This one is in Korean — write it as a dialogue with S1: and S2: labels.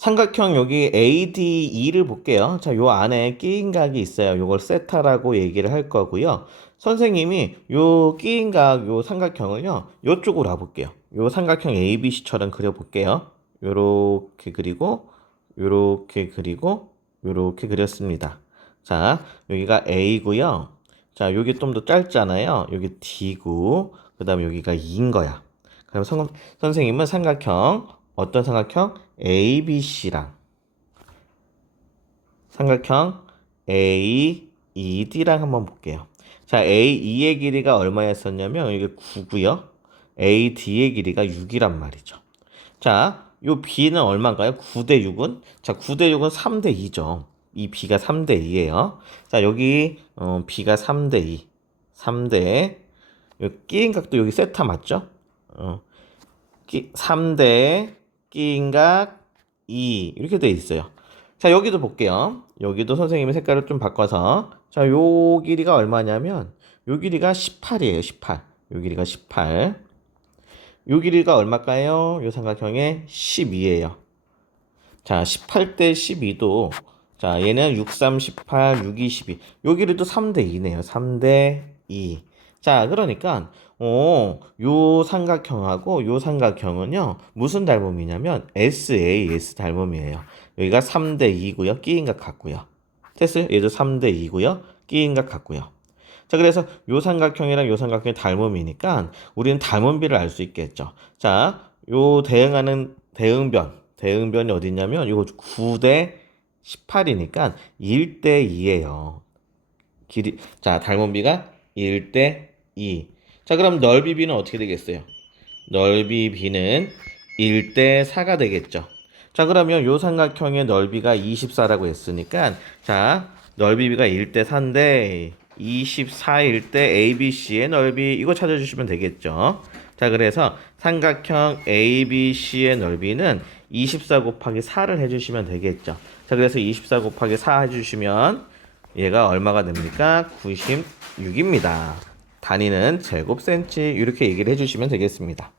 S1: 삼각형 여기 ADE를 볼게요. 자, 요 안에 끼인 각이 있어요. 요걸 세타라고 얘기를 할 거고요. 선생님이 요 끼인 각, 요 삼각형을요, 요쪽으로 와 볼게요. 요 삼각형 ABC처럼 그려 볼게요. 요렇게 그리고, 요렇게 그리고, 요렇게 그렸습니다. 자, 여기가 A고요. 자, 여기 좀 더 짧잖아요. 여기 D고, 그 다음에 여기가 2인 거야. 그럼 선, 선생님은 삼각형, 어떤 삼각형? ABC랑 삼각형 AED랑 한번 볼게요. 자, AE의 길이가 얼마였었냐면 이게 9고요. AD의 길이가 6이란 말이죠. 자, 요 B는 얼마인가요? 9대 6은? 자, 9대 6은 3대 2죠. 이 B가 3대 2예요. 자, 여기 어, B가 3대 2. 3대 요 끼인 각도 여기 세타 맞죠? 어. 끼, 3대 끼인 각 2. 이렇게 돼 있어요. 자, 여기도 볼게요. 여기도 선생님의 색깔을 좀 바꿔서 자, 요 길이가 얼마냐면 요 길이가 18이에요. 18. 요 길이가 18. 요 길이가 얼마일까요? 요 삼각형의 12예요. 자, 18대 12도 자, 얘는 6, 3, 18, 6, 2, 12. 요 길이도 3대 2네요. 3대 2. 자, 그러니까 어, 요 삼각형하고 요 삼각형은요. 무슨 닮음이냐면 SAS 닮음이에요. 여기가 3대 2고요. 끼인각 같고요. 됐어요? 얘도 3대 2고요. 끼인각 같고요. 자, 그래서 요 삼각형이랑 요 삼각형이 닮음이니까 우리는 닮음비를 알 수 있겠죠. 자, 요 대응하는 대응변. 대응변이 어디 있냐면 이거 9대 18이니까 1대 2예요. 길이 자, 닮음비가 1대 2. 자, 그럼 넓이 비는 어떻게 되겠어요? 넓이 비는 1대 4가 되겠죠. 자, 그러면 요 삼각형의 넓이가 24라고 했으니까 자, 넓이 비가 1대 4인데 24일 때 ABC의 넓이 이거 찾아주시면 되겠죠. 자, 그래서 삼각형 ABC의 넓이는 24 곱하기 4를 해주시면 되겠죠. 자, 그래서 24 곱하기 4 해주시면 얘가 얼마가 됩니까? 96입니다. 단위는 제곱센치 이렇게 얘기를 해주시면 되겠습니다.